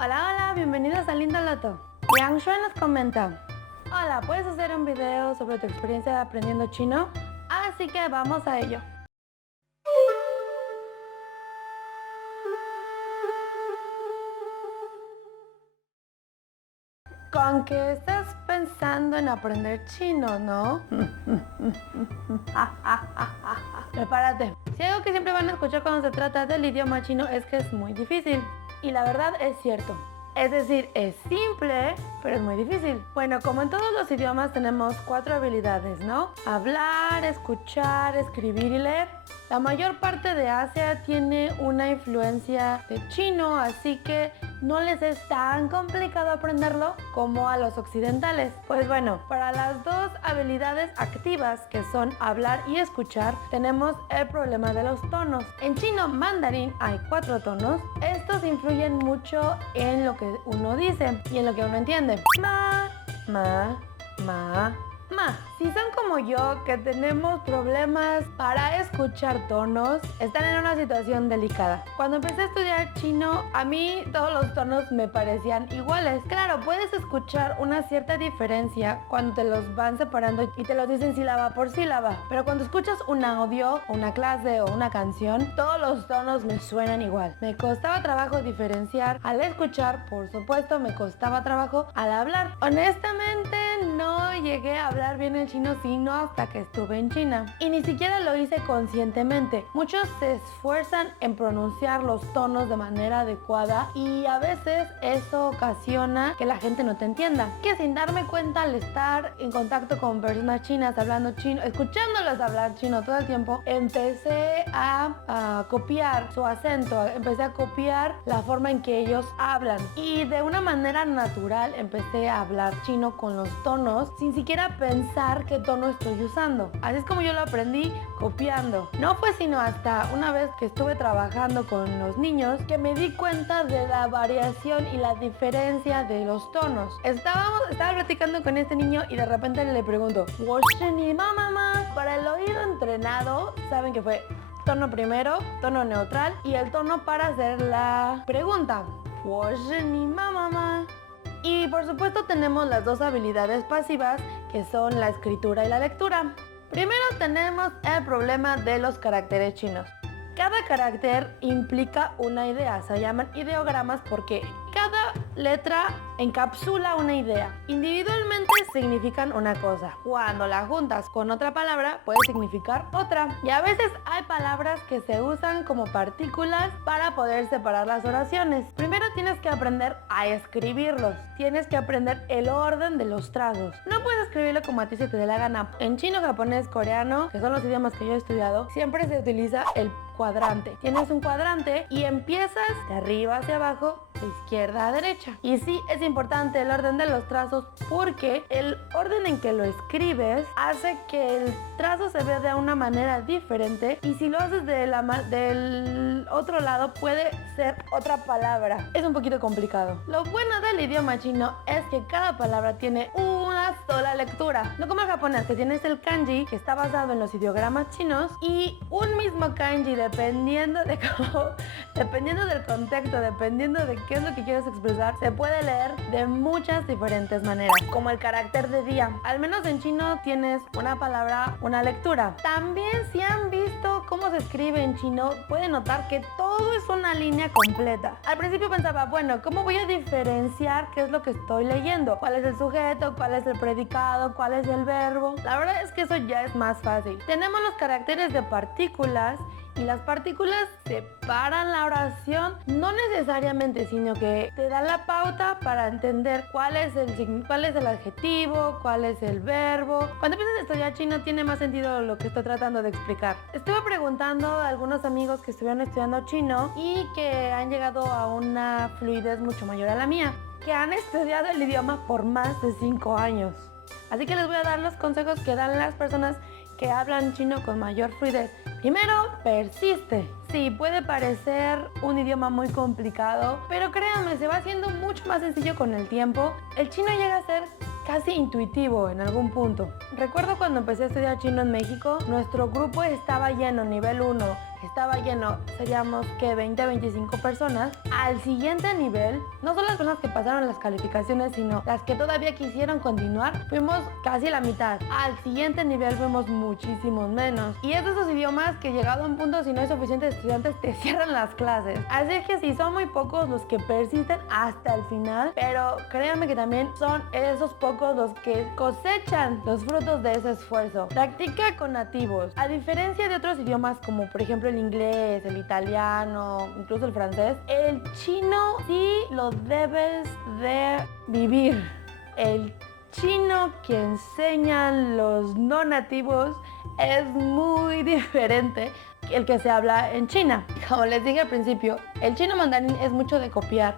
Hola, hola, bienvenidos a Lindo Loto. Yang Shui nos comenta: hola, ¿puedes hacer un video sobre tu experiencia aprendiendo chino? Así que vamos a ello. Con que estás pensando en aprender chino, ¿no? Prepárate. Si algo que siempre van a escuchar cuando se trata del idioma chino es que es muy difícil. Y la verdad es cierto. Es decir, es simple, pero es muy difícil. Bueno, como en todos los idiomas tenemos 4 habilidades, ¿no? Hablar, escuchar, escribir y leer. La mayor parte de Asia tiene una influencia de chino, así que no les es tan complicado aprenderlo como a los occidentales. Pues bueno, para las dos habilidades activas, que son hablar y escuchar, tenemos el problema de los tonos. En chino mandarín hay 4 tonos. Estos influyen mucho en lo que uno dice y en lo que uno entiende. Ma, ma, ma. Si son como yo, que tenemos problemas para escuchar tonos, están en una situación delicada. Cuando empecé a estudiar chino, a mí todos los tonos me parecían iguales. Claro, puedes escuchar una cierta diferencia cuando te los van separando y te los dicen sílaba por sílaba. Pero cuando escuchas un audio, una clase o una canción, todos los tonos me suenan igual. Me costaba trabajo diferenciar al escuchar, por supuesto, me costaba trabajo al hablar. Honestamente, no llegué a hablar bien el chino sino hasta que estuve en China. Y ni siquiera lo hice conscientemente. Muchos se esfuerzan en pronunciar los tonos de manera adecuada y a veces eso ocasiona que la gente no te entienda. Que sin darme cuenta, al estar en contacto con personas chinas hablando chino, escuchándolos hablar chino todo el tiempo, empecé a copiar su acento, empecé a copiar la forma en que ellos hablan. Y de una manera natural empecé a hablar chino con los tonos sin siquiera pensar qué tono estoy usando. Así es como yo lo aprendí, copiando. No fue sino hasta una vez que estuve trabajando con los niños que me di cuenta de la variación y la diferencia de los tonos. Estaba platicando con este niño y de repente le pregunto: mamá. Para el oído entrenado, saben que fue tono primero, tono neutral y el tono para hacer la pregunta. Mamá. Y por supuesto tenemos las dos habilidades pasivas, que son la escritura y la lectura. Primero tenemos el problema de los caracteres chinos. Cada carácter implica una idea, se llaman ideogramas porque cada letra encapsula una idea. Individualmente significan una cosa. Cuando la juntas con otra palabra puede significar otra. Y a veces hay palabras que se usan como partículas para poder separar las oraciones. Primero tienes que aprender a escribirlos. Tienes que aprender el orden de los trazos. No puedes escribirlo como a ti se te dé la gana. En chino, japonés, coreano, que son los idiomas que yo he estudiado, siempre se utiliza el cuadrante. Tienes un cuadrante y empiezas de arriba hacia abajo, de izquierda a derecha. Y sí, es importante el orden de los trazos porque el orden en que lo escribes hace que el trazo se vea de una manera diferente, y si lo haces del otro lado puede ser otra palabra. Es un poquito complicado. Lo bueno del idioma chino es que cada palabra tiene una sola lectura. No como el japonés, que tienes el kanji, que está basado en los ideogramas chinos, y un mismo kanji, dependiendo del contexto, dependiendo de qué es lo que quieres expresar, se puede leer de muchas diferentes maneras, como el carácter de día. Al menos en chino tienes una palabra, una lectura. También, si han visto cómo se escribe en chino, pueden notar que todo es una línea completa. Al principio pensaba, bueno, ¿cómo voy a diferenciar qué es lo que estoy leyendo? ¿Cuál es el sujeto? ¿Cuál es el predicado? ¿Cuál es el verbo? La verdad es que eso ya es más fácil. Tenemos los caracteres de partículas, y las partículas separan la oración, no necesariamente, sino que te dan la pauta para entender cuál es el adjetivo, cuál es el verbo. Cuando empiezas a estudiar chino tiene más sentido lo que estoy tratando de explicar. Estuve preguntando a algunos amigos que estuvieron estudiando chino y que han llegado a una fluidez mucho mayor a la mía, que han estudiado el idioma por más de 5 años. Así que les voy a dar los consejos que dan las personas que hablan chino con mayor fluidez. Primero, persiste. Sí, puede parecer un idioma muy complicado, pero créanme, se va haciendo mucho más sencillo con el tiempo. El chino llega a ser casi intuitivo en algún punto. Recuerdo cuando empecé a estudiar chino en México, nuestro grupo estaba lleno, nivel 1. estaba lleno, seríamos que 20 a 25 personas. Al siguiente nivel, no son las personas que pasaron las calificaciones, sino las que todavía quisieron continuar, fuimos casi la mitad. Al siguiente nivel fuimos muchísimos menos. Y es de esos idiomas que llegado a un punto, si no hay suficientes estudiantes, te cierran las clases. Así que sí, son muy pocos los que persisten hasta el final, pero créanme que también son esos pocos los que cosechan los frutos de ese esfuerzo. Practica con nativos. A diferencia de otros idiomas como por ejemplo el inglés, el italiano, incluso el francés, el chino sí lo debes de vivir. El chino que enseñan los no nativos es muy diferente que el que se habla en China. Como les dije al principio, el chino mandarín es mucho de copiar.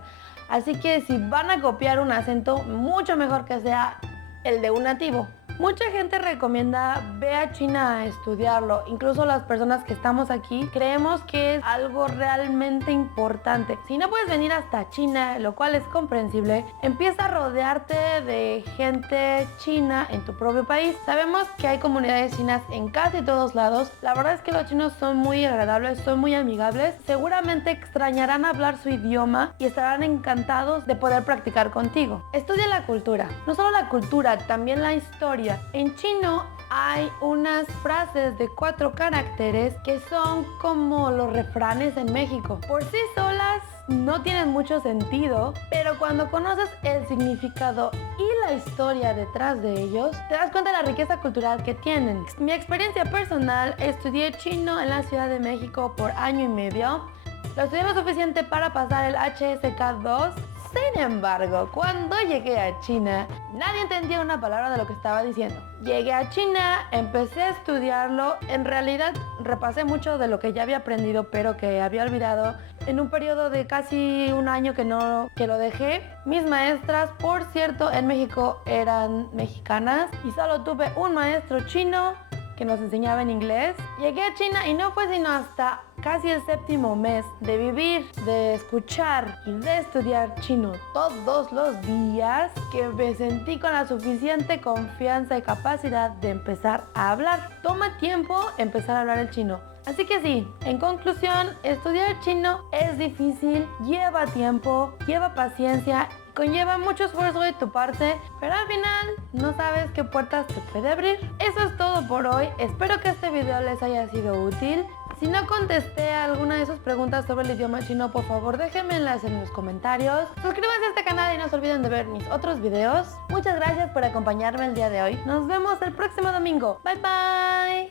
Así que si van a copiar un acento, mucho mejor que sea el de un nativo. Mucha gente recomienda ve a China a estudiarlo. Incluso las personas que estamos aquí creemos que es algo realmente importante. Si no puedes venir hasta China, lo cual es comprensible, empieza a rodearte de gente china en tu propio país. Sabemos que hay comunidades chinas en casi todos lados. La verdad es que los chinos son muy agradables, son muy amigables. Seguramente extrañarán hablar su idioma y estarán encantados de poder practicar contigo. Estudia la cultura. No solo la cultura, también la historia. En chino hay unas frases de 4 caracteres que son como los refranes en México. Por sí solas no tienen mucho sentido, pero cuando conoces el significado y la historia detrás de ellos, te das cuenta de la riqueza cultural que tienen. Mi experiencia personal, estudié chino en la Ciudad de México por año y medio. Lo estudié lo suficiente para pasar el HSK2. Sin embargo, cuando llegué a China, nadie entendía una palabra de lo que estaba diciendo. Llegué a China, empecé a estudiarlo. En realidad, repasé mucho de lo que ya había aprendido, pero que había olvidado en un periodo de casi un año que lo dejé. Mis maestras, por cierto, en México eran mexicanas y solo tuve un maestro chino que nos enseñaba en inglés. Llegué a China y no fue sino hasta casi el 7º mes de vivir, de escuchar y de estudiar chino todos los días que me sentí con la suficiente confianza y capacidad de empezar a hablar. Toma tiempo empezar a hablar el chino. Así que sí, en conclusión, estudiar chino es difícil, lleva tiempo, lleva paciencia, conlleva mucho esfuerzo de tu parte, pero al final no sabes qué puertas te puede abrir. Eso es todo por hoy. Espero que este video les haya sido útil. Si no contesté alguna de sus preguntas sobre el idioma chino, por favor déjenmelas en los comentarios. Suscríbanse a este canal y no se olviden de ver mis otros videos. Muchas gracias por acompañarme el día de hoy. Nos vemos el próximo domingo. Bye bye.